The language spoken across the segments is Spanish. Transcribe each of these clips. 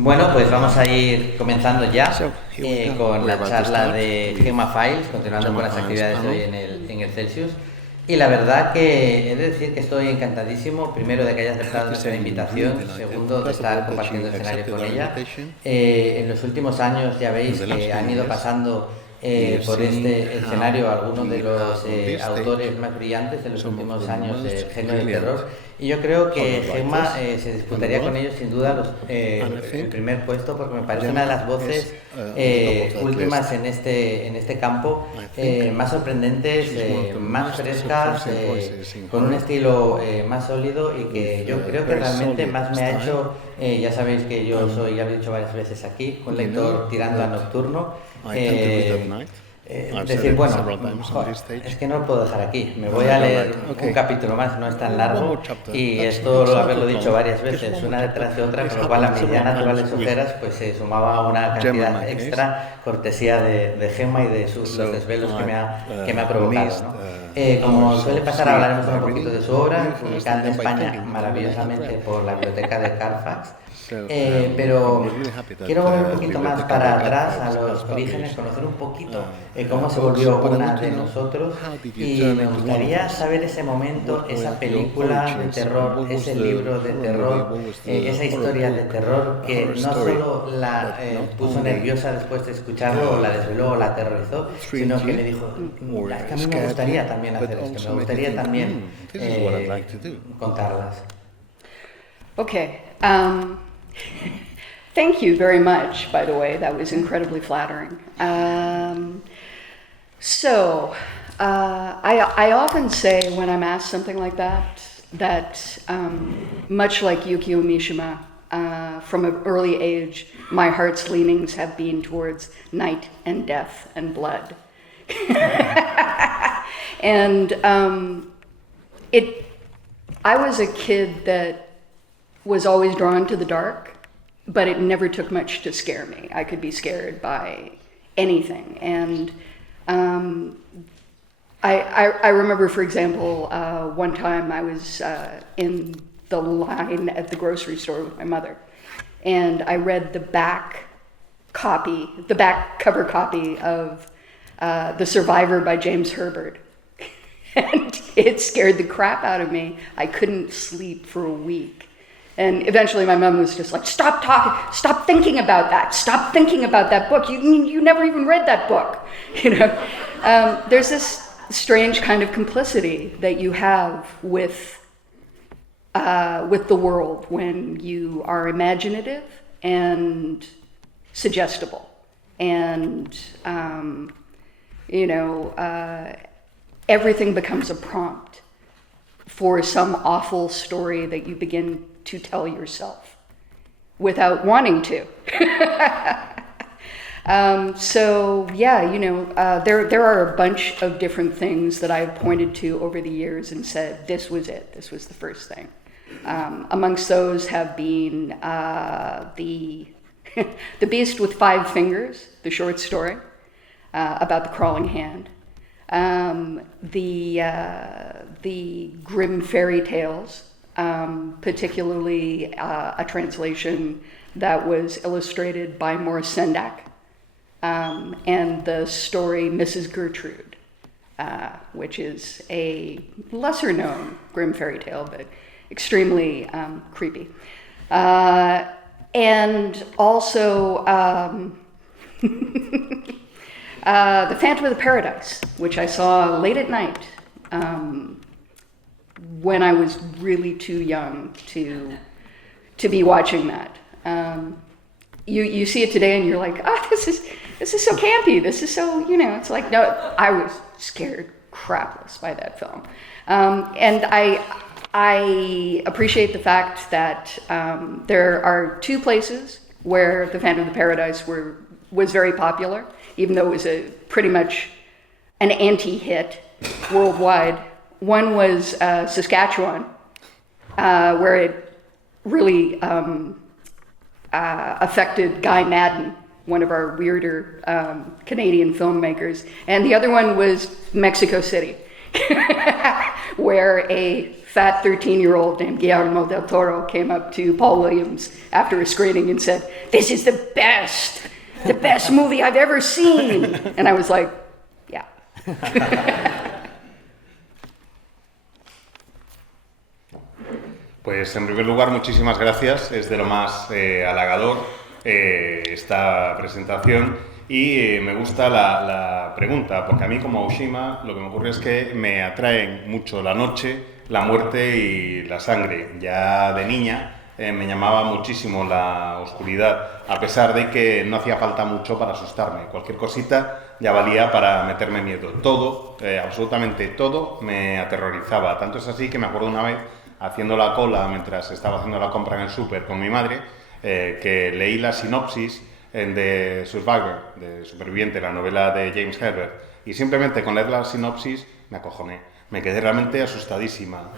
Bueno, pues vamos a ir comenzando ya con la We're about to charla start de with Gemma Files, continuando Gemma con las Files actividades de hoy panel. en el Celsius. Y la verdad que he de decir que estoy encantadísimo, primero, de que haya aceptado nuestra invitación, segundo, de estar compartiendo escenario con ella. En los últimos años ya veis que han ido pasando por este escenario algunos de los autores más brillantes de los últimos años del género del terror, y yo creo que Gemma se disputaría con ellos sin duda el primer puesto, porque me parece una de las voces últimas en este campo, más sorprendentes, más frescas, con un estilo más sólido, y que yo creo que realmente más me ha hecho, ya sabéis que yo soy, ya lo he dicho varias veces aquí, un lector tirando a nocturno. Decir, bueno, joder, es que no lo puedo dejar aquí, me voy a leer un capítulo más, no es tan largo, y esto haberlo dicho varias veces, una detrás de otra, con lo cual a mis ya naturales ojeras pues se sumaba una cantidad extra, cortesía de Gemma y de los desvelos que me ha provocado, ¿no? Como suele pasar, hablaremos un poquito de su obra, publicada en España maravillosamente por la biblioteca de Carfax. Pero quiero volver un poquito más para atrás a los orígenes, conocer un poquito cómo se volvió una de nosotros, y me gustaría saber ese momento, esa película de terror, ese libro de terror, esa historia de terror que no solo la puso nerviosa después de escucharlo, o la desveló o la aterrorizó, sino que le dijo, es que a mí me gustaría también hacer esto, me gustaría también contarlas. Okay. Thank you very much, by the way. That was incredibly flattering. I often say when I'm asked something like that much like Yukio Mishima, from an early age, my heart's leanings have been towards night and death and blood. And I was a kid that was always drawn to the dark, but it never took much to scare me. I could be scared by anything. And I remember, for example, one time I was in the line at the grocery store with my mother, and I read the back cover copy of The Survivor by James Herbert. And it scared the crap out of me. I couldn't sleep for a week. And eventually my mom was just like, stop talking, stop thinking about that book. You never even read that book. There's this strange kind of complicity that you have with the world when you are imaginative and suggestible. And, everything becomes a prompt for some awful story that you begin to tell yourself without wanting to. There are a bunch of different things that I've pointed to over the years and said, this was it, this was the first thing. Amongst those have been the Beast with Five Fingers, the short story about the crawling hand. The Grimm fairy tales, particularly a translation that was illustrated by Morris Sendak, and the story Mrs. Gertrude, which is a lesser-known Grimm fairy tale, but extremely creepy. And also The Phantom of the Paradise, which I saw late at night when I was really too young to be watching that. You see it today and you're like, this is so campy. This is so, it's like, no, I was scared crapless by that film. And I appreciate the fact that there are two places where The Phantom of the Paradise was very popular, even though it was pretty much an anti-hit worldwide. One was Saskatchewan, where it really affected Guy Madden, one of our weirder Canadian filmmakers. And the other one was Mexico City, where a fat 13-year-old named Guillermo del Toro came up to Paul Williams after a screening and said, "This is the best movie I've ever seen." And I was like, yeah. Pues en primer lugar, muchísimas gracias. Es de lo más halagador esta presentación y me gusta la pregunta, porque a mí como Aoshima lo que me ocurre es que me atraen mucho la noche, la muerte y la sangre. Ya de niña me llamaba muchísimo la oscuridad, a pesar de que no hacía falta mucho para asustarme. Cualquier cosita ya valía para meterme miedo. Todo, absolutamente todo, me aterrorizaba. Tanto es así que me acuerdo una vez, haciendo la cola mientras estaba haciendo la compra en el súper con mi madre, que leí la sinopsis de Survivor, de Superviviente, la novela de James Herbert, y simplemente con leer la sinopsis me acojoné. Me quedé realmente asustadísima.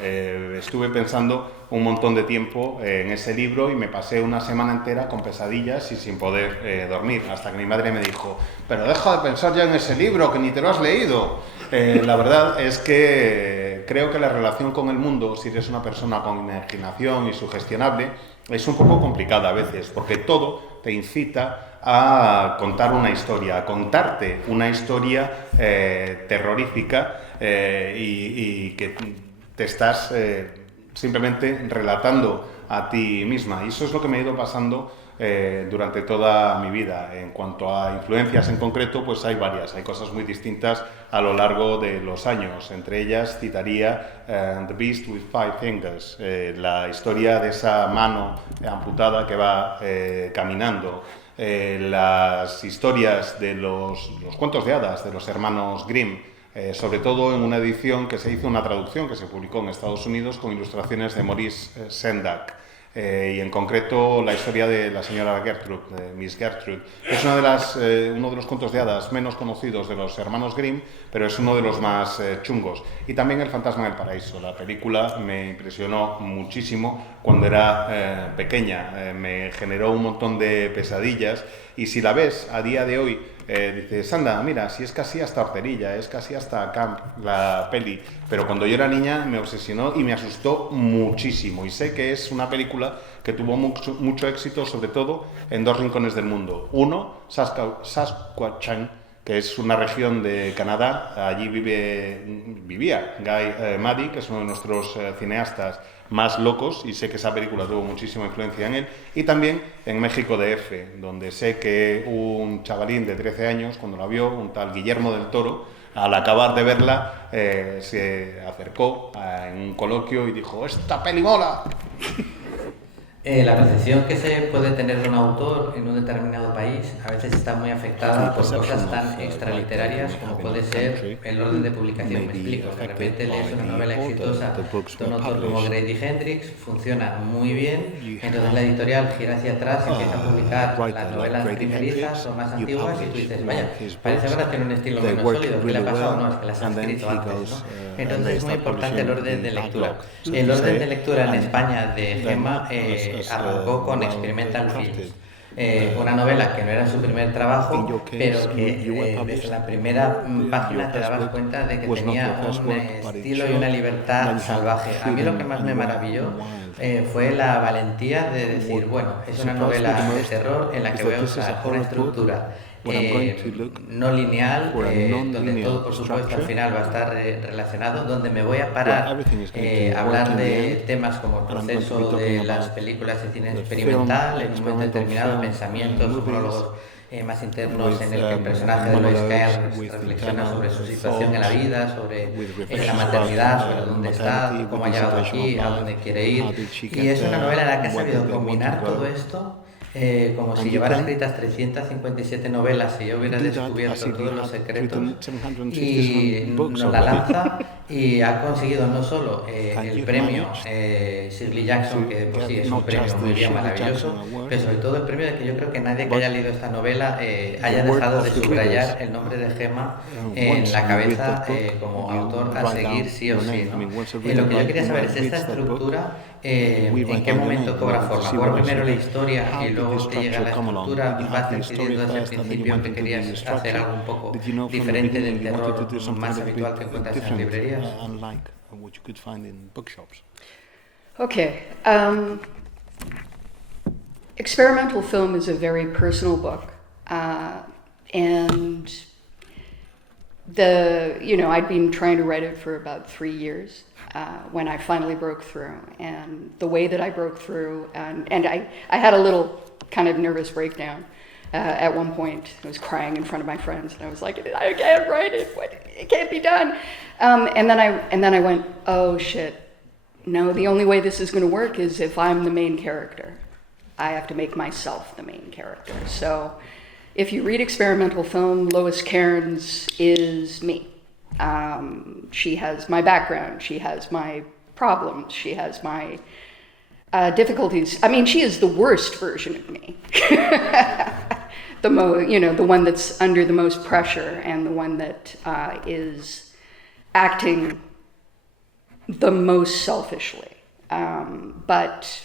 Estuve pensando un montón de tiempo en ese libro y me pasé una semana entera con pesadillas y sin poder dormir, hasta que mi madre me dijo: "Pero deja de pensar ya en ese libro, que ni te lo has leído". La verdad es que creo que la relación con el mundo, si eres una persona con imaginación y sugestionable, es un poco complicada a veces, porque todo te incita a contar una historia, a contarte una historia terrorífica y que te estás simplemente relatando a ti misma. Y eso es lo que me ha ido pasando durante toda mi vida. En cuanto a influencias en concreto, pues hay varias, hay cosas muy distintas a lo largo de los años. Entre ellas citaría The Beast with Five Fingers, la historia de esa mano amputada que va caminando. Las historias de los cuentos de hadas de los hermanos Grimm, sobre todo en una edición que se hizo, una traducción que se publicó en Estados Unidos con ilustraciones de Maurice Sendak. Y en concreto la historia de la señora Gertrude, de Miss Gertrude. Es uno de los cuentos de hadas menos conocidos de los hermanos Grimm, pero es uno de los más chungos. Y también El fantasma del paraíso. La película me impresionó muchísimo cuando era pequeña. Me generó un montón de pesadillas y si la ves a día de hoy, dices: "Anda, mira, si es casi hasta horterilla, es casi hasta camp la peli", pero cuando yo era niña me obsesionó y me asustó muchísimo, y sé que es una película que tuvo mucho éxito, sobre todo en dos rincones del mundo. Uno, Saskatchewan, que es una región de Canadá. Allí vivía Guy Maddie, que es uno de nuestros cineastas más locos, y sé que esa película tuvo muchísima influencia en él. Y también en México DF, donde sé que un chavalín de 13 años, cuando la vio, un tal Guillermo del Toro, al acabar de verla, se acercó en un coloquio y dijo: "¡Esta peli mola!". La percepción que se puede tener de un autor en un determinado país a veces está muy afectada por cosas tan extraliterarias como puede ser el orden de publicación. Me explico: de repente lees una novela exitosa de un autor como Grady Hendrix, funciona muy bien, entonces la editorial gira hacia atrás y empieza a publicar las novelas primerizas o más antiguas y tú dices: "Vaya, parece ahora tiene un estilo menos sólido, ¿qué le ha pasado?". No, es que las han escrito antes, ¿no? Entonces es muy importante el orden de lectura. El orden de lectura en España de Gemma arrancó con Experimental Films, una novela que no era su primer trabajo, pero que desde la primera página te dabas cuenta de que tenía un estilo y una libertad salvaje. A mí lo que más me maravilló fue la valentía de decir: bueno, es una novela de terror en la que voy a usar una estructura no lineal, donde todo, por supuesto, al final va a estar relacionado, donde me voy a parar a hablar de temas como el proceso de las películas de cine experimental, en un momento determinado, pensamientos, monólogos más internos en el que el personaje de Lois Cairns reflexiona sobre su situación en la vida, sobre la maternidad, sobre dónde está, cómo ha llegado aquí, a dónde quiere ir. Y es una novela en la que ha sabido combinar todo esto como si llevara escritas 357 novelas y yo hubiera descubierto todos los secretos, y nos la lanza y ha conseguido no solo el premio Shirley Jackson, que por sí es un premio muy bien maravilloso, pero sobre todo el premio de que yo creo que nadie que haya leído esta novela haya dejado de subrayar el nombre de Gemma en la cabeza como autor a seguir sí o sí, ¿no? Lo que yo quería saber es esta estructura, en qué momento cobra forma. Por primero la historia y luego te llega la estructura. Vas decidiendo desde el principio que querías hacer algo un poco diferente del terror más habitual que encuentras en librerías. unlike what you could find in bookshops? Okay. Experimental film is a very personal book, and I'd been trying to write it for about 3 years when I finally broke through. And the way that I broke through, and I had a little kind of nervous breakdown at one point. I was crying in front of my friends, and I was like, I can't write it. It can't be done. And then I went, oh shit. No, the only way this is going to work is if I'm the main character. I have to make myself the main character. So if you read experimental film, Lois Cairns is me. She has my background. She has my problems. She has my difficulties. I mean, she is the worst version of me. The one that's under the most pressure and the one that is acting the most selfishly. But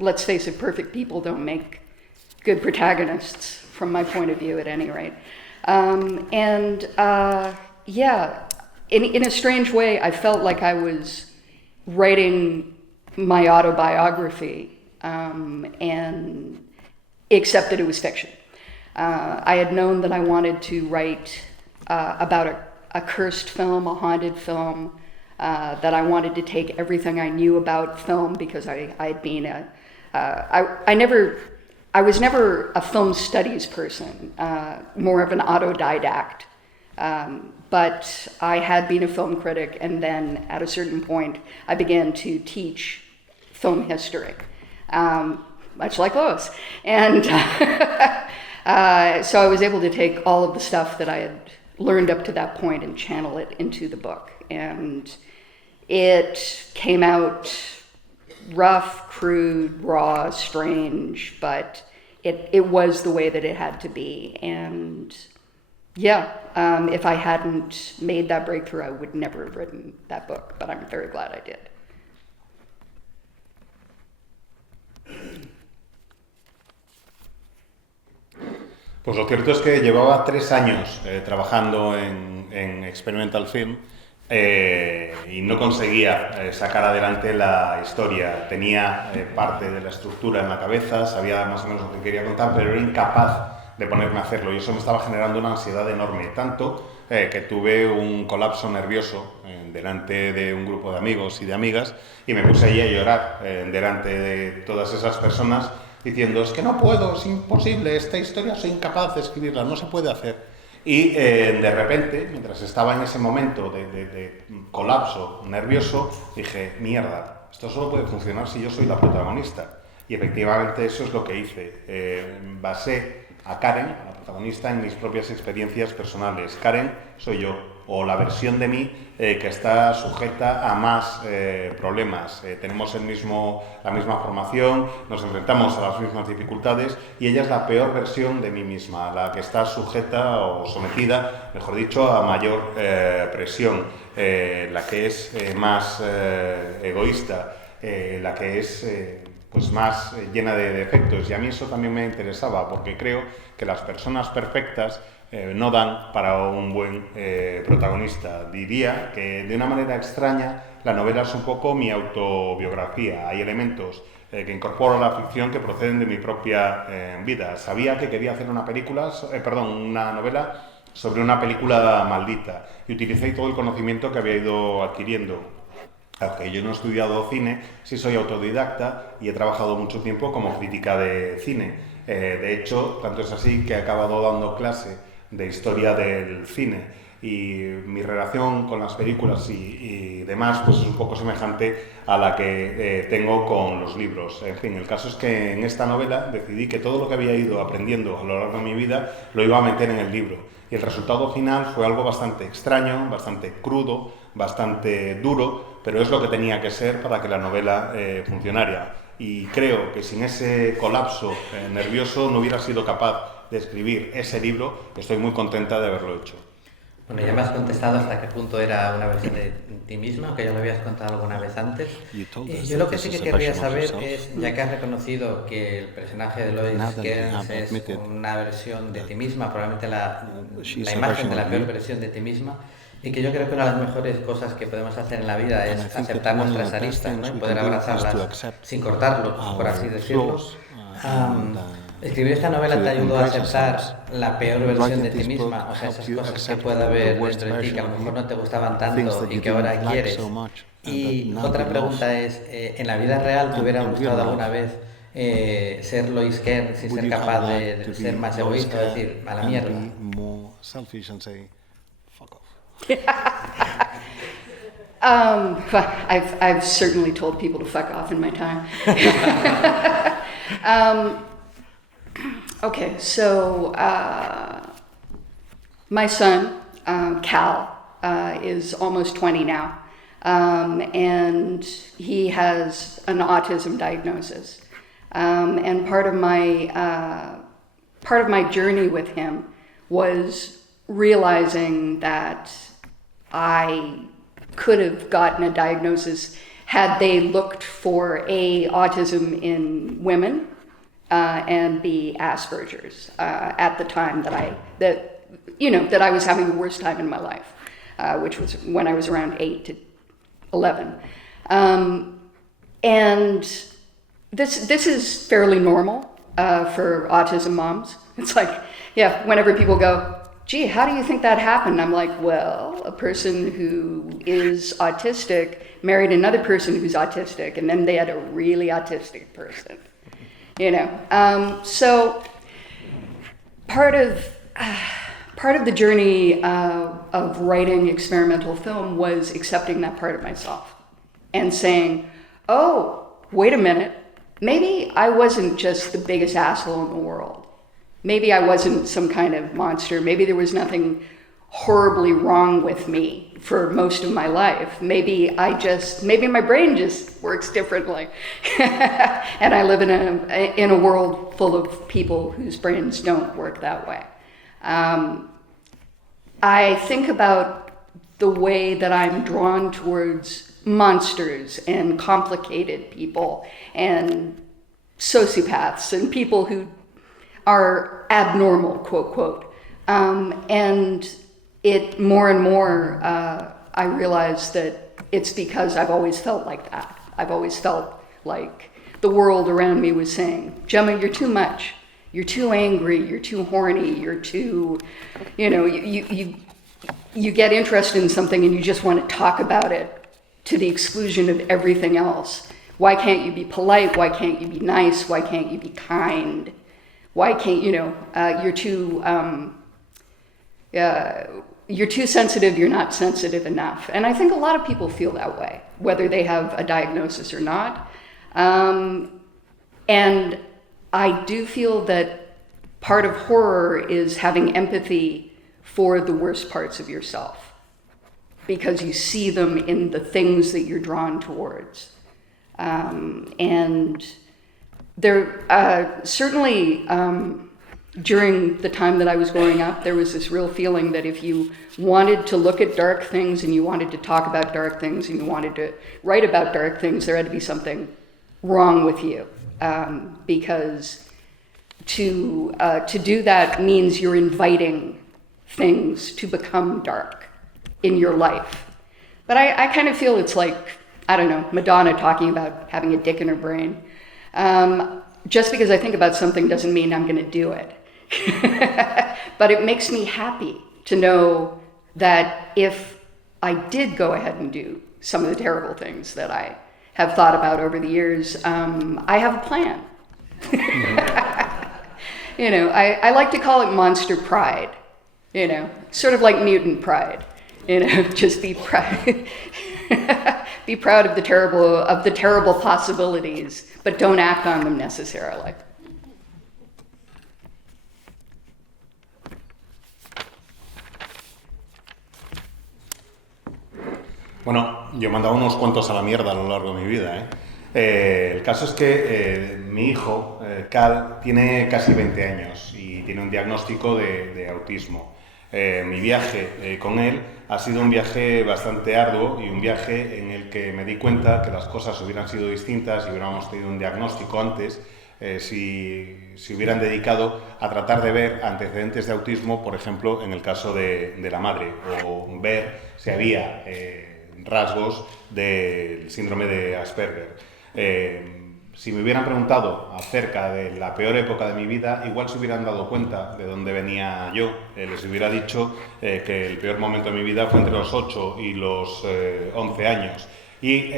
let's face it, perfect people don't make good protagonists, from my point of view at any rate. In a strange way, I felt like I was writing my autobiography, and except that it was fiction. I had known that I wanted to write about a cursed film, a haunted film, that I wanted to take everything I knew about film, because I was never a film studies person, more of an autodidact. But I had been a film critic, and then at a certain point, I began to teach film history, much like Lois. And so I was able to take all of the stuff that I had learned up to that point and channel it into the book. And it came out rough, crude, raw, strange, but it was the way that it had to be. And if I hadn't made that breakthrough, I would never have written that book, but I'm very glad I did. Pues lo cierto es que llevaba 3 años trabajando en Experimental Film y no conseguía sacar adelante la historia. Tenía parte de la estructura en la cabeza, sabía más o menos lo que quería contar, pero era incapaz de ponerme a hacerlo, y eso me estaba generando una ansiedad enorme, tanto que tuve un colapso nervioso delante de un grupo de amigos y de amigas, y me puse allí a llorar delante de todas esas personas, diciendo, es que no puedo, es imposible, esta historia soy incapaz de escribirla, no se puede hacer. Y de repente, mientras estaba en ese momento de colapso nervioso, dije, mierda, esto solo puede funcionar si yo soy la protagonista. Y efectivamente eso es lo que hice. Basé a Karen, la protagonista, en mis propias experiencias personales. Karen soy yo, o la versión de mí que está sujeta a más problemas. Tenemos la misma formación, nos enfrentamos a las mismas dificultades, y ella es la peor versión de mí misma, la que está sujeta o sometida, mejor dicho, a mayor presión, la que es más egoísta, la que es pues más llena de defectos. Y a mí eso también me interesaba, porque creo que las personas perfectas no dan para un buen protagonista. Diría que de una manera extraña la novela es un poco mi autobiografía. Hay elementos que incorporo a la ficción que proceden de mi propia vida. Sabía que quería hacer una novela sobre una película maldita, y utilicé todo el conocimiento que había ido adquiriendo. Aunque yo no he estudiado cine, sí soy autodidacta y he trabajado mucho tiempo como crítica de cine. De hecho, tanto es así que he acabado dando clase de historia del cine, y mi relación con las películas y demás pues es un poco semejante a la que tengo con los libros. En fin, el caso es que en esta novela decidí que todo lo que había ido aprendiendo a lo largo de mi vida lo iba a meter en el libro, y el resultado final fue algo bastante extraño, bastante crudo, bastante duro, pero es lo que tenía que ser para que la novela funcionara. Y creo que sin ese colapso nervioso no hubiera sido capaz de escribir ese libro. Estoy muy contenta de haberlo hecho. Bueno, ya me has contestado hasta qué punto era una versión de ti misma, aunque ya lo habías contado alguna vez antes. Yo lo que sí que querría saber es, ya que has reconocido que el personaje de Lois Cairns es una versión de ti misma, probablemente la imagen de la peor versión de ti misma, Y que yo creo que una de las mejores cosas que podemos hacer en la vida es aceptar nuestras aristas, ¿no? Y poder abrazarlas sin cortarlo, por así decirlo. Escribir esta novela te ayudó a aceptar la peor versión de ti misma, o sea, esas cosas que puede haber dentro de ti que a lo mejor no te gustaban tanto y que ahora quieres. Y otra pregunta es, ¿en la vida real te hubiera gustado alguna vez ser Lois Kern sin ser capaz de ser más egoísta, es decir, a la mierda? I've certainly told people to fuck off in my time. Okay, so my son, Cal, is almost 20 now, and he has an autism diagnosis. And part of my journey with him was realizing that I could have gotten a diagnosis had they looked for A, autism in women, and B, Asperger's, at the time that I was having the worst time in my life, which was when I was around 8 to 11. And this is fairly normal for autism moms. It's like, yeah, whenever people go, gee, how do you think that happened? I'm like, well, a person who is autistic married another person who's autistic, and then they had a really autistic person, So part of the journey of writing experimental film was accepting that part of myself and saying, oh, wait a minute, maybe I wasn't just the biggest asshole in the world. Maybe I wasn't some kind of monster. Maybe there was nothing horribly wrong with me for most of my life. Maybe my brain just works differently. And I live in a world full of people whose brains don't work that way. I think about the way that I'm drawn towards monsters and complicated people and sociopaths and people who are abnormal, quote, quote. And it more and more, I realize that it's because I've always felt like that. I've always felt like the world around me was saying, Gemma, you're too much. You're too angry. You're too horny. You're too, you get interested in something and you just want to talk about it to the exclusion of everything else. Why can't you be polite? Why can't you be nice? Why can't you be kind? Why can't you're too sensitive, you're not sensitive enough. And I think a lot of people feel that way, whether they have a diagnosis or not. And I do feel that part of horror is having empathy for the worst parts of yourself, because you see them in the things that you're drawn towards. And there certainly during the time that I was growing up, there was this real feeling that if you wanted to look at dark things and you wanted to talk about dark things and you wanted to write about dark things, there had to be something wrong with you, because to do that means you're inviting things to become dark in your life. But I kind of feel it's like, I don't know, Madonna talking about having a dick in her brain. Just because I think about something doesn't mean I'm going to do it. But it makes me happy to know that if I did go ahead and do some of the terrible things that I have thought about over the years, I have a plan. I like to call it monster pride, sort of like mutant pride, just be proud. Be proud of the terrible possibilities, but don't act on them necessarily. Bueno, yo he mandado unos cuantos a la mierda a lo largo de mi vida, El caso es que mi hijo, Cal, tiene casi 20 años y tiene un diagnóstico de autismo. Mi viaje con él ha sido un viaje bastante arduo y un viaje en el que me di cuenta que las cosas hubieran sido distintas y hubiéramos tenido un diagnóstico antes, si hubieran dedicado a tratar de ver antecedentes de autismo, por ejemplo, en el caso de la madre, o ver si había rasgos del síndrome de Asperger. Si me hubieran preguntado acerca de la peor época de mi vida, igual se hubieran dado cuenta de dónde venía yo. Les hubiera dicho que el peor momento de mi vida fue entre los 8 y los 11 años. Y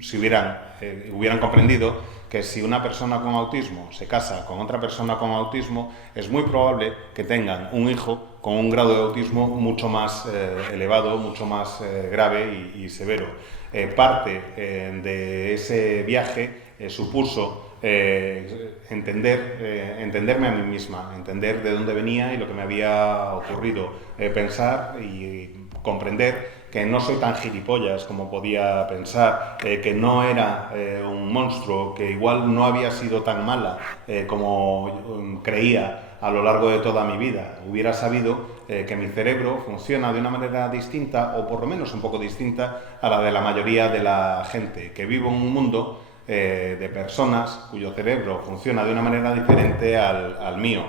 si hubieran comprendido que si una persona con autismo se casa con otra persona con autismo, es muy probable que tengan un hijo con un grado de autismo mucho más elevado, mucho más grave y severo. Parte de ese viaje supuso entenderme a mí misma, entender de dónde venía y lo que me había ocurrido, pensar y comprender que no soy tan gilipollas como podía pensar, que no era un monstruo, que igual no había sido tan mala como creía a lo largo de toda mi vida. Hubiera sabido que mi cerebro funciona de una manera distinta, o por lo menos un poco distinta a la de la mayoría de la gente, que vivo en un mundo de personas cuyo cerebro funciona de una manera diferente al mío.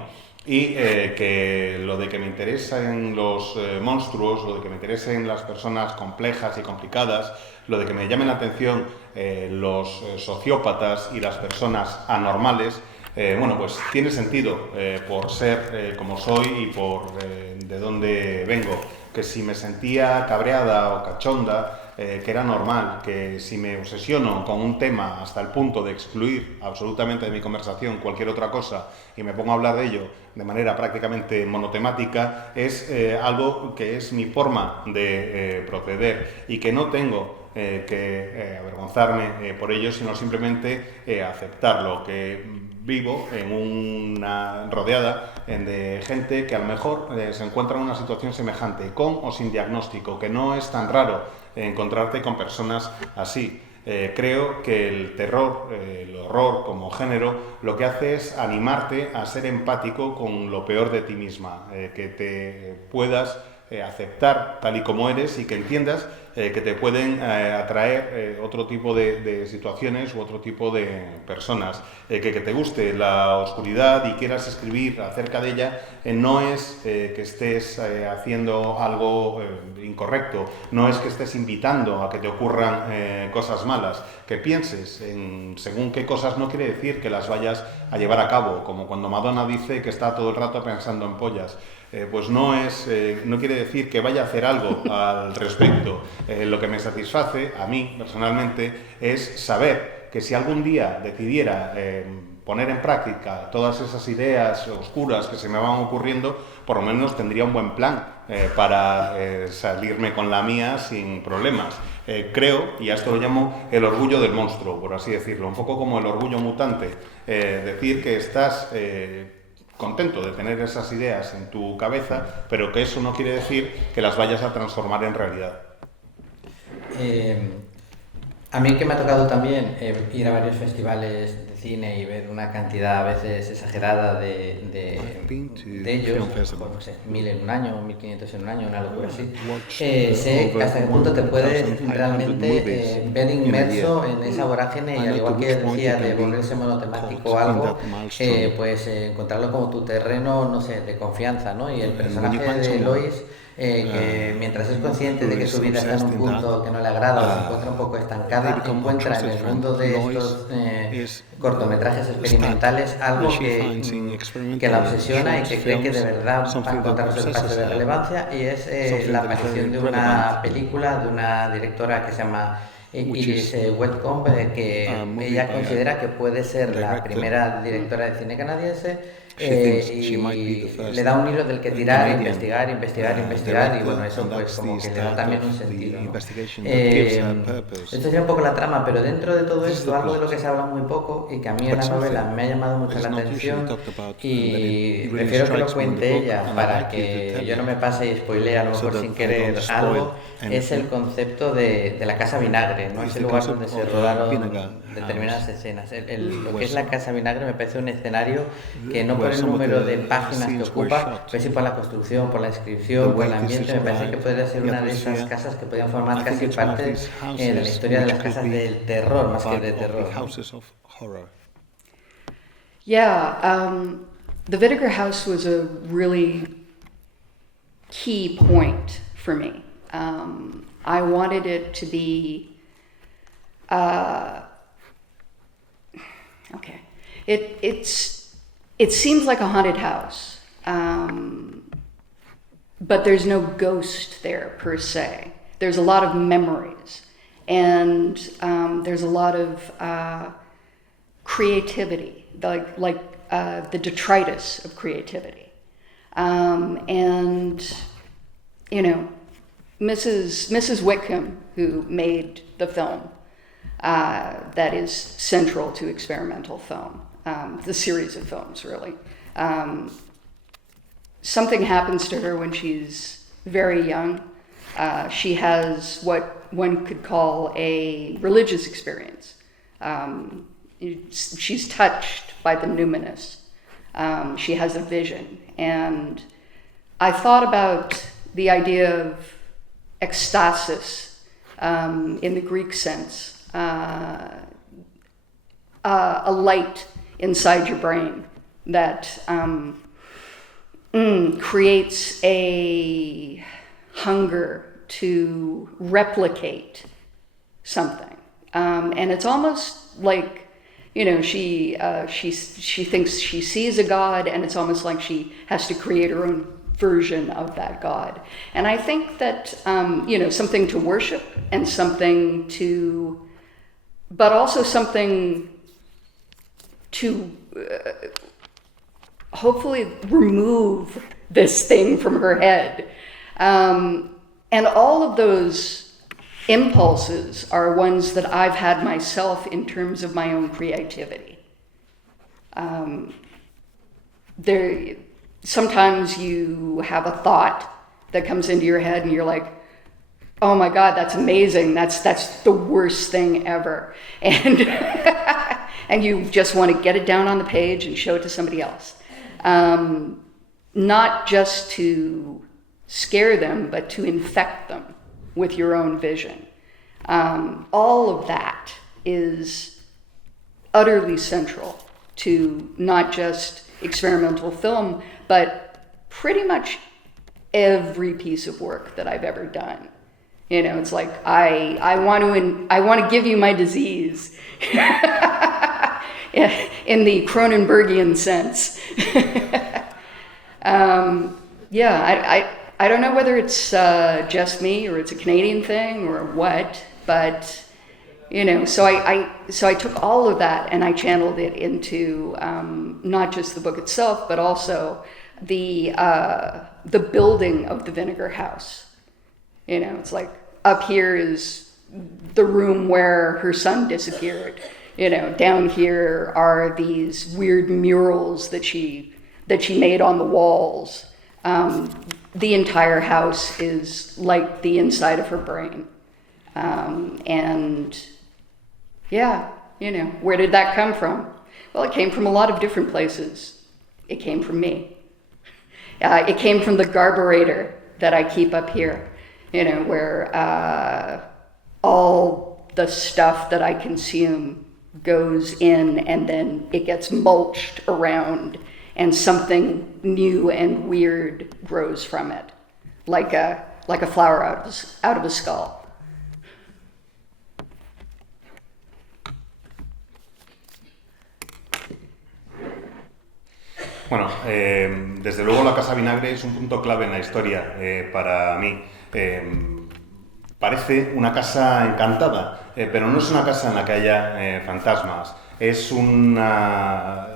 Y que lo de que me interesen los monstruos, lo de que me interesen las personas complejas y complicadas, lo de que me llamen la atención los sociópatas y las personas anormales, bueno, pues tiene sentido por ser como soy y por de dónde vengo. Que si me sentía cabreada o cachonda, que era normal, que si me obsesiono con un tema hasta el punto de excluir absolutamente de mi conversación cualquier otra cosa y me pongo a hablar de ello de manera prácticamente monotemática, es algo que es mi forma de proceder y que no tengo que avergonzarme por ello, sino simplemente aceptarlo, que vivo en una rodeada de gente que a lo mejor se encuentra en una situación semejante, con o sin diagnóstico, que no es tan raro encontrarte con personas así. Creo que el terror, el horror como género, lo que hace es animarte a ser empático con lo peor de ti misma, que te puedas aceptar tal y como eres y que entiendas que te pueden atraer otro tipo de situaciones u otro tipo de personas. Que te guste la oscuridad y quieras escribir acerca de ella, no es que estés haciendo algo incorrecto, no es que estés invitando a que te ocurran cosas malas. Que pienses en según qué cosas no quiere decir que las vayas a llevar a cabo, como cuando Madonna dice que está todo el rato pensando en pollas. Pues no quiere decir que vaya a hacer algo al respecto. Lo que me satisface, a mí personalmente, es saber que si algún día decidiera poner en práctica todas esas ideas oscuras que se me van ocurriendo, por lo menos tendría un buen plan para salirme con la mía sin problemas. Creo, y a esto lo llamo el orgullo del monstruo, por así decirlo, un poco como el orgullo mutante, decir que estás contento de tener esas ideas en tu cabeza, pero que eso no quiere decir que las vayas a transformar en realidad. A mí que me ha tocado también ir a varios festivales de cine y ver una cantidad a veces exagerada de ellos, no sé, 1000 en un año, 1500 en un año, una locura así. Sé hasta qué punto te puedes realmente ver inmerso en esa vorágine y al igual que decía de volverse monotemático o algo, pues encontrarlo como tu terreno, no sé, de confianza, ¿no? Y el personaje de Lois, que mientras es consciente de que su vida está en un punto que no le agrada o se encuentra un poco estancada, encuentra en el mundo de estos cortometrajes experimentales algo que la obsesiona y que cree que de verdad va a encontrar su espacio de relevancia, y es la aparición de una película de una directora que se llama Iris Westcomb, que ella considera que puede ser la primera directora de cine canadiense. Y le da un hilo del que tirar, investigar, y bueno, eso pues como que le da también un sentido, ¿no? Esto sería un poco la trama, pero dentro de todo esto, algo de lo que se habla muy poco y que a mí en la novela me ha llamado mucho la atención, y prefiero que lo cuente ella para que yo no me pase y spoilee a lo mejor sin querer algo, es el concepto de la Casa Vinagre, ¿no? Ese lugar donde se rodaron determinadas escenas. Lo que es la Casa Vinagre me parece un escenario que no por el número de páginas que ocupa, pero sí por la construcción, por la descripción, por el ambiente, me parece que podría ser una de esas casas que podrían formar casi parte de la historia de las casas del terror, más que de terror. Yeah, the Vinegar House was a really key point for me. I wanted it to be, okay, it seems like a haunted house, but there's no ghost there per se. There's a lot of memories, and there's a lot of creativity, like the detritus of creativity. And, you know, Mrs. Whitcomb, who made the film that is central to experimental film, the series of films, really. Something happens to her when she's very young. She has what one could call a religious experience. She's touched by the numinous. She has a vision. And I thought about the idea of ecstasis in the Greek sense, a light inside your brain that creates a hunger to replicate something. And it's almost like, you know, she thinks she sees a God, and it's almost like she has to create her own version of that God. And I think that, you know, something to worship and something to, but also something to hopefully remove this thing from her head. And all of those impulses are ones that I've had myself in terms of my own creativity. Sometimes you have a thought that comes into your head and you're like, oh my God, that's amazing. That's the worst thing ever. And, and you just want to get it down on the page and show it to somebody else. Not just to scare them, but to infect them with your own vision. All of that is utterly central to not just experimental film, but pretty much every piece of work that I've ever done. You know, it's like I want to give you my disease in the Cronenbergian sense. I don't know whether it's just me or it's a Canadian thing or what, but you know, so I took all of that and I channeled it into not just the book itself, but also the building of the Vinegar House. You know, it's like up here is the room where her son disappeared. You know, down here are these weird murals that she made on the walls. The entire house is like the inside of her brain. And yeah, you know, where did that come from? Well, it came from a lot of different places. It came from me. It came from the garburator that I keep up here, you know, where all the stuff that I consume goes in and then it gets mulched around and something new and weird grows from it, like a flower out of a skull. Bueno, desde luego la Casa Vinagre es un punto clave en la historia para mí. Parece una casa encantada, pero no es una casa en la que haya fantasmas. Es una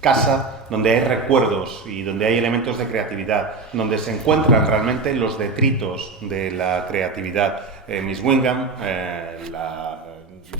casa donde hay recuerdos y donde hay elementos de creatividad, donde se encuentran realmente los detritos de la creatividad. Miss Wingham, la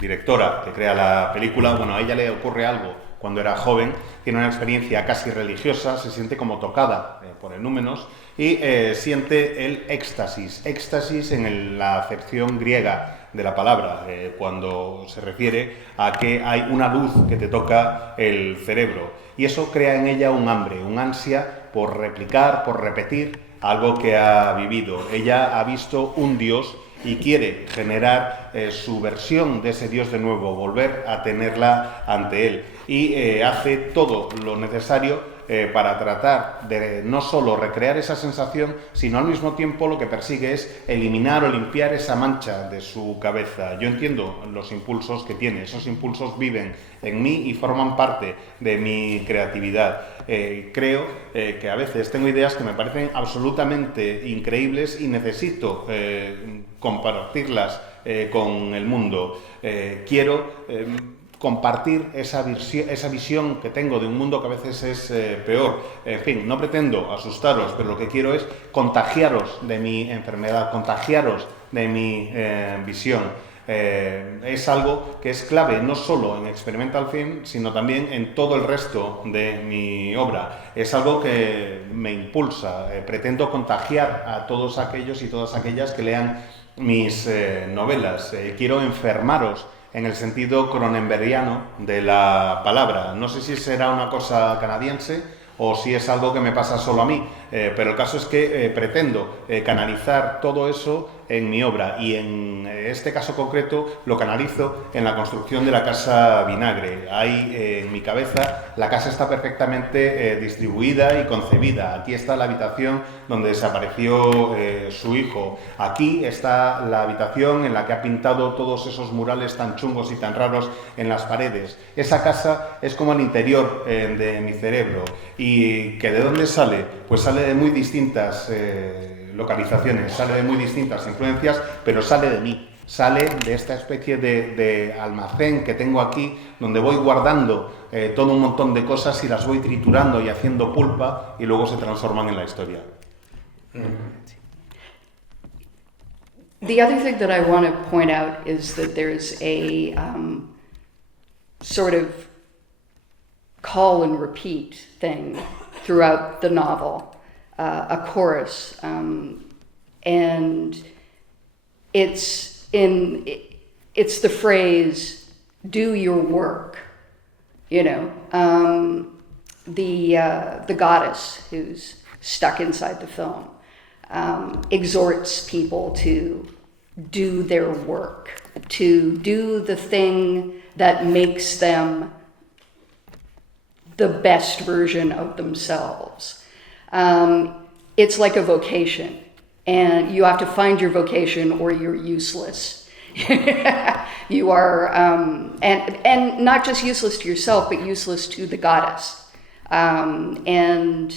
directora que crea la película, bueno, a ella le ocurre algo cuando era joven, tiene una experiencia casi religiosa, se siente como tocada por el númenos y siente el éxtasis en la acepción griega de la palabra, cuando se refiere a que hay una luz que te toca el cerebro. Y eso crea en ella un hambre, un ansia por replicar, por repetir algo que ha vivido. Ella ha visto un Dios y quiere generar su versión de ese Dios de nuevo, volver a tenerla ante él. Y hace todo lo necesario para tratar de no solo recrear esa sensación, sino al mismo tiempo lo que persigue es eliminar o limpiar esa mancha de su cabeza. Yo entiendo los impulsos que tiene, esos impulsos viven en mí y forman parte de mi creatividad. Creo que a veces tengo ideas que me parecen absolutamente increíbles y necesito compartirlas con el mundo. Quiero compartir esa visión que tengo de un mundo que a veces es peor. En fin, no pretendo asustaros, pero lo que quiero es contagiaros de mi enfermedad, contagiaros de mi visión. Es algo que es clave no solo en Experimental Film, sino también en todo el resto de mi obra. Es algo que me impulsa. Pretendo contagiar a todos aquellos y todas aquellas que lean mis novelas. Quiero enfermaros en el sentido cronenbergiano de la palabra. No sé si será una cosa canadiense o si es algo que me pasa solo a mí, pero el caso es que pretendo canalizar todo eso en mi obra, y en este caso concreto lo canalizo en la construcción de la Casa Vinagre. Ahí en mi cabeza la casa está perfectamente distribuida y concebida. Aquí está la habitación donde desapareció su hijo. Aquí está la habitación en la que ha pintado todos esos murales tan chungos y tan raros en las paredes. Esa casa es como el interior de mi cerebro. ¿Y que de dónde sale? Pues sale de muy distintas localizaciones, sale de muy distintas influencias, pero sale de mí, sale de esta especie de almacén que tengo aquí, donde voy guardando todo un montón de cosas y las voy triturando y haciendo pulpa, y luego se transforman en la historia. The other thing that I want to point out is that there's a sort of call and repeat thing throughout the novel. A chorus, and it's the phrase "do your work." You know, the goddess who's stuck inside the film exhorts people to do their work, to do the thing that makes them the best version of themselves. It's like a vocation, and you have to find your vocation or you're useless. You are, and not just useless to yourself, but useless to the goddess. And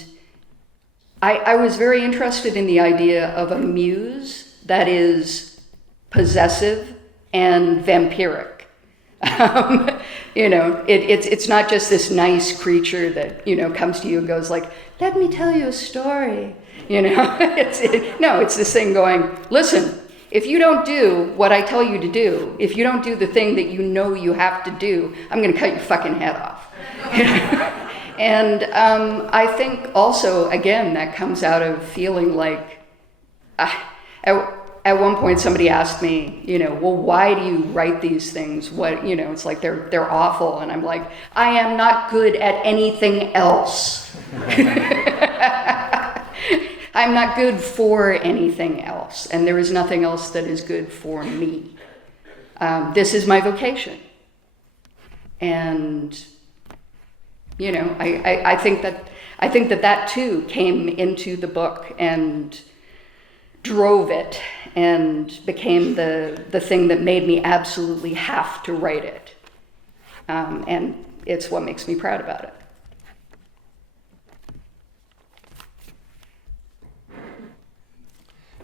I was very interested in the idea of a muse that is possessive and vampiric. You know, it's not just this nice creature that, you know, comes to you and goes like, let me tell you a story. You know, it's this thing going, listen, if you don't do what I tell you to do, if you don't do the thing that you know you have to do, I'm going to cut your fucking head off. And I think also, again, that comes out of feeling like, at one point somebody asked me, you know, well, why do you write these things? What, you know, it's like they're awful. And I'm like, I am not good at anything else. I'm not good for anything else. And there is nothing else that is good for me. This is my vocation. And, you know, I think that too came into the book and drove it and became the thing that made me absolutely have to write it. And it's what makes me proud about it.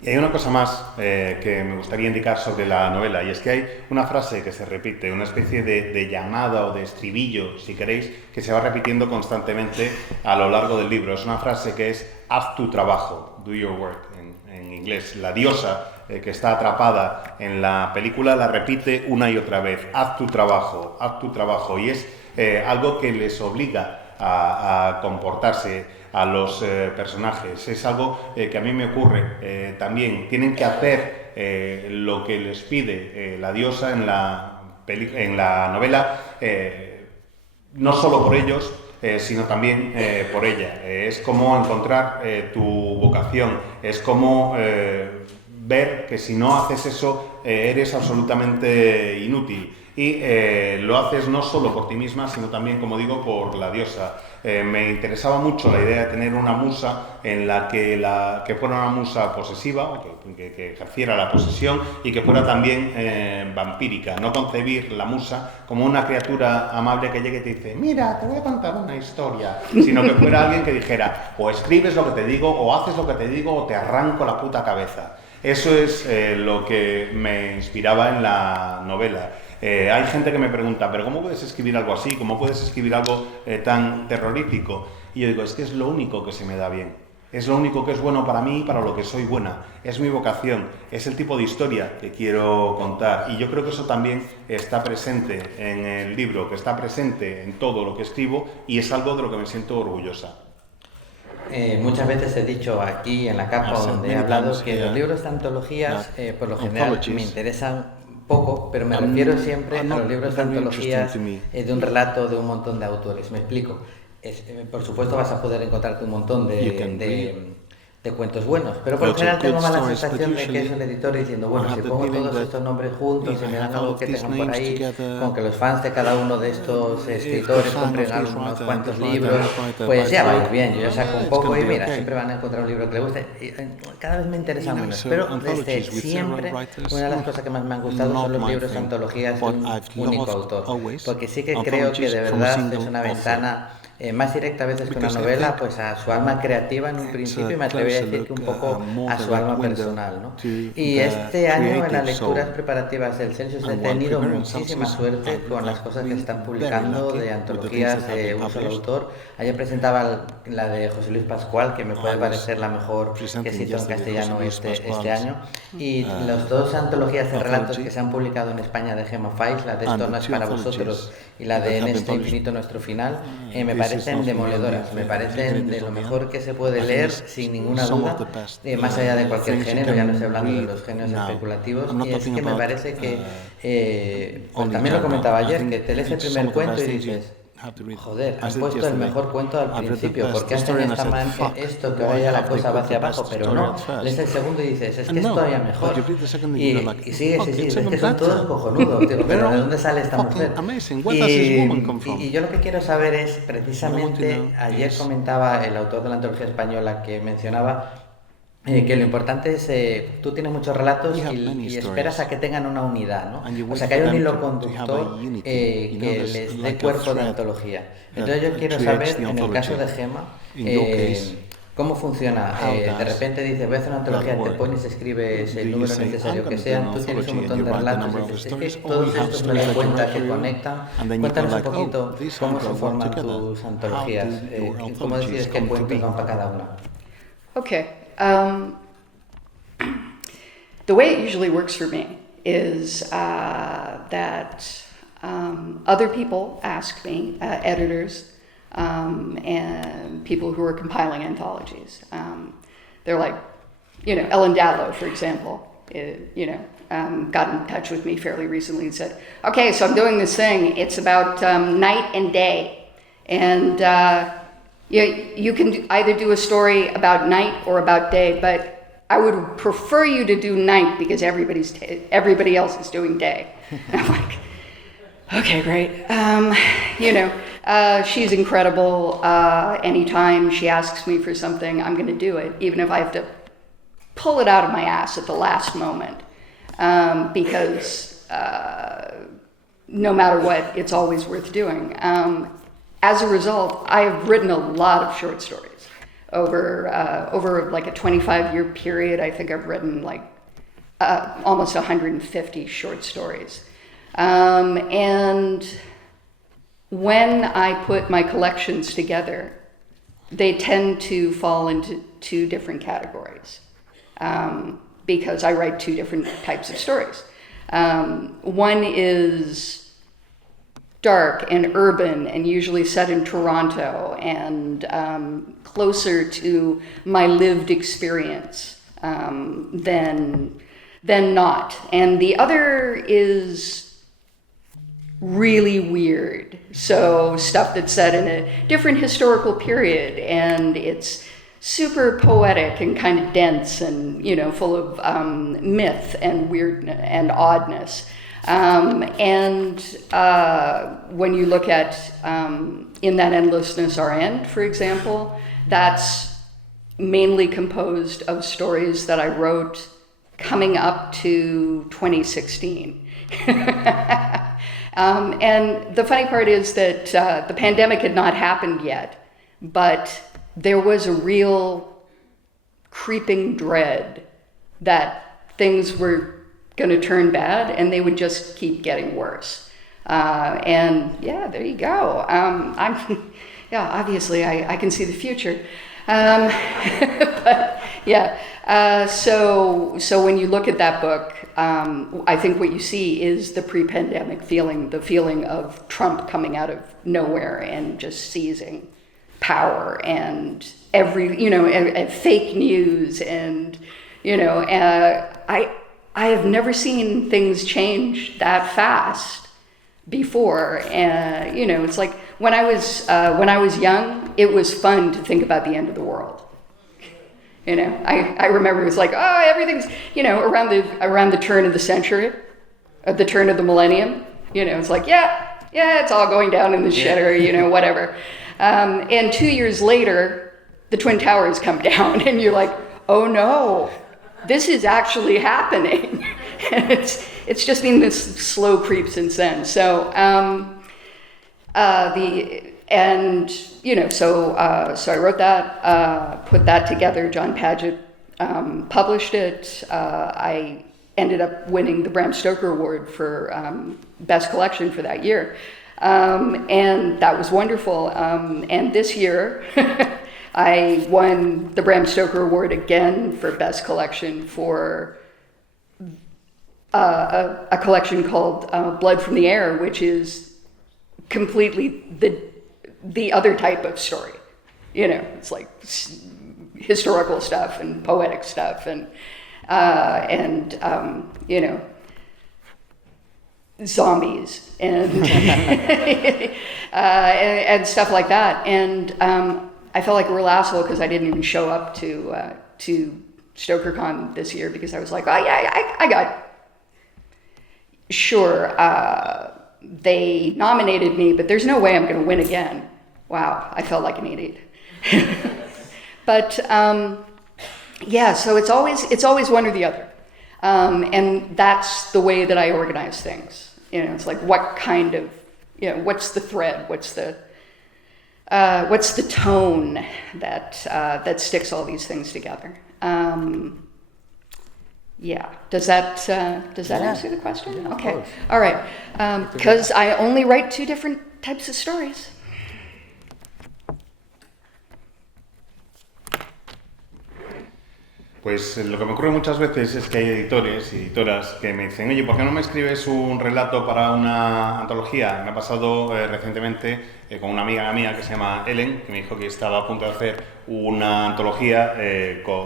Y hay una cosa más que me gustaría indicar sobre la novela, y es que hay una frase que se repite, una especie de llamada o de estribillo, si queréis, que se va repitiendo constantemente a lo largo del libro. Es una frase que es haz tu trabajo, do your work, en inglés. La diosa que está atrapada en la película la repite una y otra vez, haz tu trabajo, y es algo que les obliga a comportarse a los personajes. Es algo que a mí me ocurre también. Tienen que hacer lo que les pide la diosa en la novela, no solo por ellos, sino también por ella. Es como encontrar tu vocación, es como ver que si no haces eso eres absolutamente inútil. Y lo haces no solo por ti misma, sino también, como digo, por la diosa. Me interesaba mucho la idea de tener una musa en la que fuera una musa posesiva, que ejerciera la posesión y que fuera también vampírica. No concebir la musa como una criatura amable que llegue y te dice, mira, te voy a contar una historia, sino que fuera alguien que dijera, o escribes lo que te digo, o haces lo que te digo, o te arranco la puta cabeza. Eso es lo que me inspiraba en la novela. Hay gente que me pregunta, ¿pero cómo puedes escribir algo así? ¿Cómo puedes escribir algo tan terrorífico? Y yo digo, es que es lo único que se me da bien. Es lo único que es bueno para mí y para lo que soy buena. Es mi vocación, es el tipo de historia que quiero contar. Y yo creo que eso también está presente en el libro, que está presente en todo lo que escribo y es algo de lo que me siento orgullosa. Muchas veces he dicho aquí en la capa donde he hablado que los libros de antologías por lo general me interesan poco, pero me refiero siempre a los libros de antologías de un relato de un montón de autores. Me explico. Por supuesto vas a poder encontrarte un montón de cuentos buenos, pero por lo general tengo más la sensación de que es el editor diciendo, bueno, si pongo todos estos nombres juntos y me dan algo que tengan por ahí, con que los fans de cada uno de estos escritores compren unos cuantos libros, pues ya va a ir bien. Yo ya saco un poco y mira, siempre van a encontrar un libro que les guste. Y cada vez me interesa menos, pero desde siempre una de las cosas que más me han gustado son los libros de antologías de un único autor, porque sí que creo que de verdad es una ventana más directa a veces que una novela, pues a su alma creativa en un principio, y me atrevería a decir que un poco a su alma personal, ¿no? Y este año en las lecturas preparativas del Celsius he tenido muchísima suerte con las cosas que se están publicando de antologías de un solo autor. Ayer presentaba la de José Luis Pascual, que me puede parecer la mejor que se hizo en castellano este año, y las dos antologías de relatos que se han publicado en España de Gemma Fais, la de Esto no es para vosotros y la de En este infinito nuestro final, me parecen demoledoras, me parecen de lo mejor que se puede leer sin ninguna duda, más allá de cualquier género, ya no estoy hablando de los géneros especulativos, y es que me parece que, pues también lo comentaba ayer, que te lees el primer cuento y dices, joder, han puesto el mejor cuento al principio, porque hacen esto que ahora ya la cosa va hacia abajo, pero no, lees el segundo y dices, es que es todavía mejor, y sigue, es que son todos cojonudos, digo, pero ¿de dónde sale esta mujer? Y yo lo que quiero saber es, precisamente, ayer comentaba el autor de la antología española que mencionaba, que lo importante es, tú tienes muchos relatos y esperas a que tengan una unidad, ¿no? O sea, que haya un hilo conductor que les dé cuerpo de antología. Entonces yo quiero saber, en el caso de Gemma, ¿cómo funciona? De repente dices, voy a hacer una antología, te pones, escribes el número necesario que sean, tú tienes un montón de relatos, es que todos estos me doy cuenta que conectan. Cuéntanos un poquito cómo se forman tus antologías, cómo decides qué cuentos van para cada una. Okay. The way it usually works for me is that other people ask me, editors, and people who are compiling anthologies. They're like, Ellen Datlow, for example, got in touch with me fairly recently and said, okay, so I'm doing this thing. It's about night and day. And you can either do a story about night or about day, but I would prefer you to do night because everybody else is doing day. And I'm like, okay, great. She's incredible. Anytime she asks me for something, I'm going to do it, even if I have to pull it out of my ass at the last moment, because no matter what, it's always worth doing. As a result, I have written a lot of short stories over like a 25-year period. I think I've written like almost 150 short stories. And when I put my collections together, they tend to fall into two different categories because I write two different types of stories. One is dark and urban and usually set in Toronto and closer to my lived experience than not. And the other is really weird. So stuff that's set in a different historical period and it's super poetic and kind of dense and, you know, full of myth and weird and oddness. When you look at In That Endlessness Our End, for example, that's mainly composed of stories that I wrote coming up to 2016. And the funny part is that the pandemic had not happened yet, but there was a real creeping dread that things were going to turn bad and they would just keep getting worse. And yeah, there you go. Obviously I can see the future. But yeah, so when you look at that book, I think what you see is the pre-pandemic feeling, the feeling of Trump coming out of nowhere and just seizing power and fake news and, I have never seen things change that fast before. It's like when I was young, it was fun to think about the end of the world. I remember it was like, oh, everything's, around the turn of the century, at the turn of the millennium, it's like, yeah, it's all going down in the shitter, whatever. And 2 years later, the Twin Towers come down and you're like, oh no, this is actually happening. And it's just been this slow creep since then. So, so I wrote that, put that together. John Padgett published it. I ended up winning the Bram Stoker Award for Best Collection for that year. And that was wonderful. And this year, I won the Bram Stoker Award again for Best Collection for a collection called Blood from the Air, which is completely the other type of story. It's like historical stuff and poetic stuff and zombies and and stuff like that. And I felt like a real asshole because I didn't even show up to StokerCon this year because I was like, oh yeah, I got. Sure, they nominated me, but there's no way I'm going to win again. Wow, I felt like an idiot. But so it's always one or the other, and that's the way that I organize things. It's like what kind of, what's the thread, what's the tone that sticks all these things together. Does that answer the question? Yeah, okay, all right. Because I only write two different types of stories. Pues lo que me ocurre muchas veces es que hay editores y editoras que me dicen, oye, ¿por qué no me escribes un relato para una antología? Me ha pasado recientemente con una amiga mía que se llama Ellen, que me dijo que estaba a punto de hacer una antología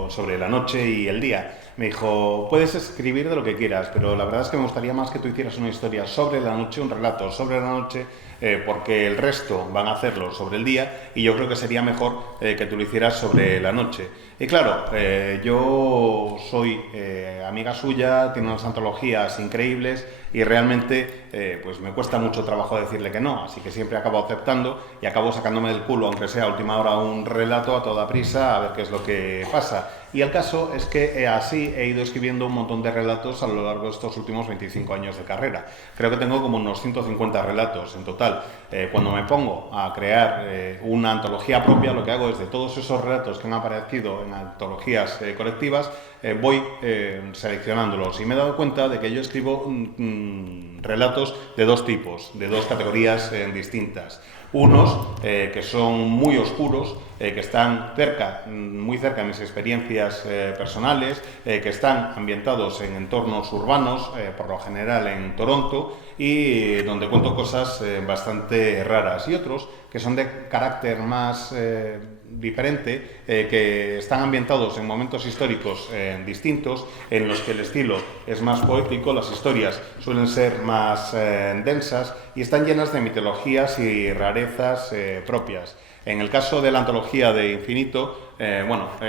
sobre la noche y el día. Me dijo, puedes escribir de lo que quieras, pero la verdad es que me gustaría más que tú hicieras una historia sobre la noche, un relato sobre la noche, porque el resto van a hacerlo sobre el día y yo creo que sería mejor que tú lo hicieras sobre la noche. Y claro, yo soy amiga suya, tiene unas antologías increíbles y realmente pues me cuesta mucho trabajo decirle que no, así que siempre acabo aceptando y acabo sacándome del culo, aunque sea a última hora, un relato a toda prisa a ver qué es lo que pasa. Y el caso es que así he ido escribiendo un montón de relatos a lo largo de estos últimos 25 años de carrera. Creo que tengo como unos 150 relatos en total. Cuando me pongo a crear una antología propia, lo que hago es de todos esos relatos que han aparecido en antologías colectivas, voy seleccionándolos y me he dado cuenta de que yo escribo relatos de dos tipos, de dos categorías distintas. Unos que son muy oscuros, que están muy cerca de mis experiencias personales, que están ambientados en entornos urbanos, por lo general en Toronto, y donde cuento cosas bastante raras. Y otros que son de carácter más diferente, que están ambientados en momentos históricos distintos, en los que el estilo es más poético, las historias suelen ser más densas y están llenas de mitologías y rarezas propias. En el caso de la antología de Infinito,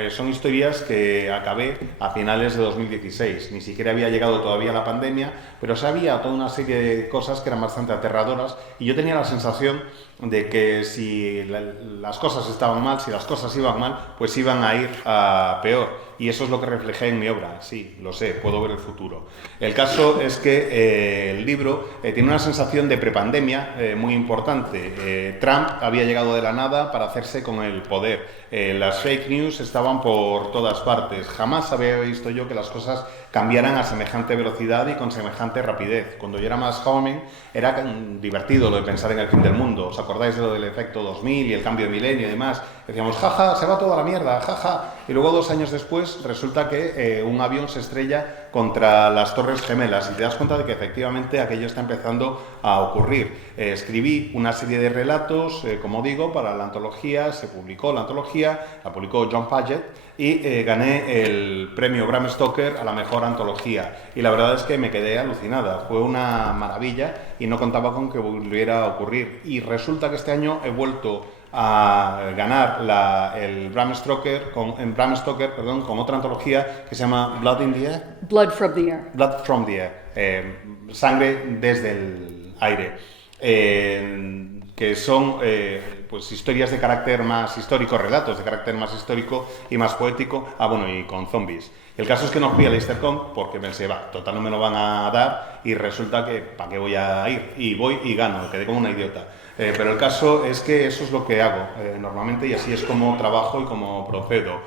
Son historias que acabé a finales de 2016. Ni siquiera había llegado todavía la pandemia, pero sabía toda una serie de cosas que eran bastante aterradoras y yo tenía la sensación de que si las cosas estaban mal, si las cosas iban mal, pues iban a ir a peor. Y eso es lo que reflejé en mi obra. Sí, lo sé, puedo ver el futuro. El caso es que el libro tiene una sensación de prepandemia muy importante. Trump había llegado de la nada para hacerse con el poder. Las fake news estaban por todas partes. Jamás había visto yo que las cosas cambiaran a semejante velocidad y con semejante rapidez. Cuando yo era más joven era divertido lo de pensar en el fin del mundo. ¿Os acordáis de lo del efecto 2000 y el cambio de milenio y demás? Decíamos, jaja, se va toda la mierda, jaja. Y luego 2 años después resulta que un avión se estrella contra las Torres Gemelas y te das cuenta de que efectivamente aquello está empezando a ocurrir. Escribí una serie de relatos, como digo, para la antología, se publicó la antología, la publicó John Paget y gané el premio Bram Stoker a la mejor antología. Y la verdad es que me quedé alucinada, fue una maravilla y no contaba con que volviera a ocurrir. Y resulta que este año he vuelto a ganar el Bram Stoker con otra antología que se llama Blood in the Air. Blood from the Air. Blood from the Air. Sangre desde el aire. Que son pues historias de carácter más histórico, relatos de carácter más histórico y más poético, y con zombies. El caso es que no fui a LeicesterCon porque pensé, total no me lo van a dar y resulta que, ¿para qué voy a ir? Y voy y gano, quedé como una idiota. Pero el caso es que eso es lo que hago normalmente y así es como trabajo y como procedo.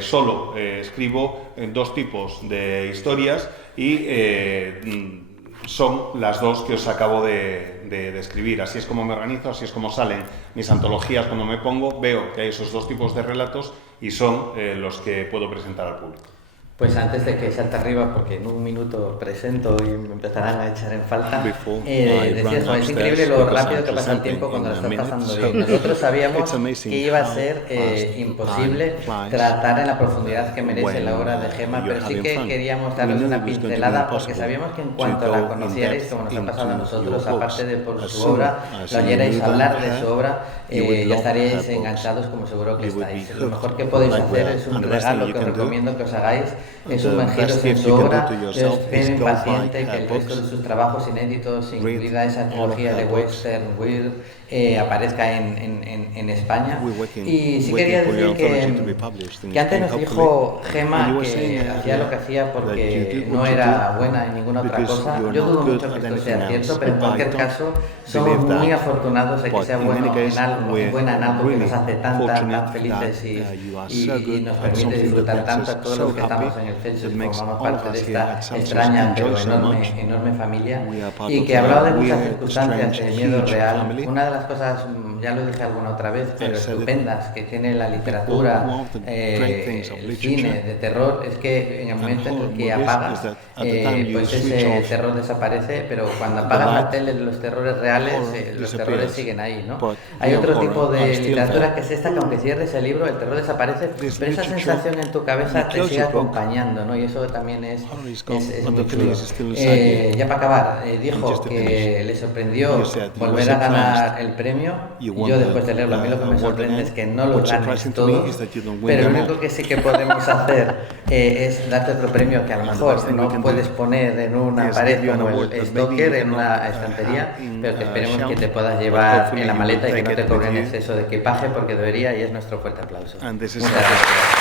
Solo escribo 2 tipos de historias y son las 2 que os acabo de escribir. Así es como me organizo, así es como salen mis antologías. Cuando me pongo, veo que hay esos 2 tipos de relatos y son los que puedo presentar al público. Pues antes de que salte arriba, porque en un minuto presento y me empezarán a echar en falta, decías, es increíble lo rápido que pasa el tiempo cuando lo estás pasando bien. Nosotros sabíamos que iba a ser imposible tratar en la profundidad que merece la obra de Gemma, pero sí que queríamos darles una pincelada porque sabíamos que en cuanto la conocierais, como nos ha pasado a nosotros, aparte de por su obra, lo oyerais hablar de su obra, ya estaríais enganchados como seguro que estáis. Lo mejor que podéis hacer es un regalo que os recomiendo que os hagáis, es sumergiros en su obra. Yo espero impaciente que el resto de sus trabajos inéditos, incluida esa trilogía de Western Weird, aparezca en España. Y sí quería decir que antes nos dijo Gemma que hacía lo que hacía porque no era buena en ninguna otra cosa. Yo dudo mucho que esto sea cierto, pero en cualquier caso somos muy afortunados de que sea bueno en algo, buena en algo que nos hace tan felices y nos permite disfrutar tanto a todos los que estamos en el Celsius, formamos parte de esta extraña pero enorme familia, y que hablaba de muchas circunstancias de miedo real. Una de las cosas, ya lo dije alguna otra vez, pero estupendas que tiene la literatura, el cine de terror, es que en el momento en el que apagas, pues ese terror desaparece, pero cuando apagas la tele de los terrores reales, los terrores siguen ahí, ¿no? Hay otro tipo de literatura que es esta, que aunque cierres el libro, el terror desaparece, pero esa sensación en tu cabeza te sigue acompañando, ¿no? Y eso también es muy chulo. Ya para acabar, dijo que le sorprendió volver a ganar el premio. Y yo, después de leerlo, a mí lo que me sorprende es que no lo ganes todo, pero lo único que sí que podemos hacer es darte otro premio que a lo mejor no puedes poner en una pared como el Stoker, en una estantería, pero que esperemos que te puedas llevar en la maleta y que no te cobren exceso de equipaje, porque debería, y es nuestro fuerte aplauso. Muchas gracias.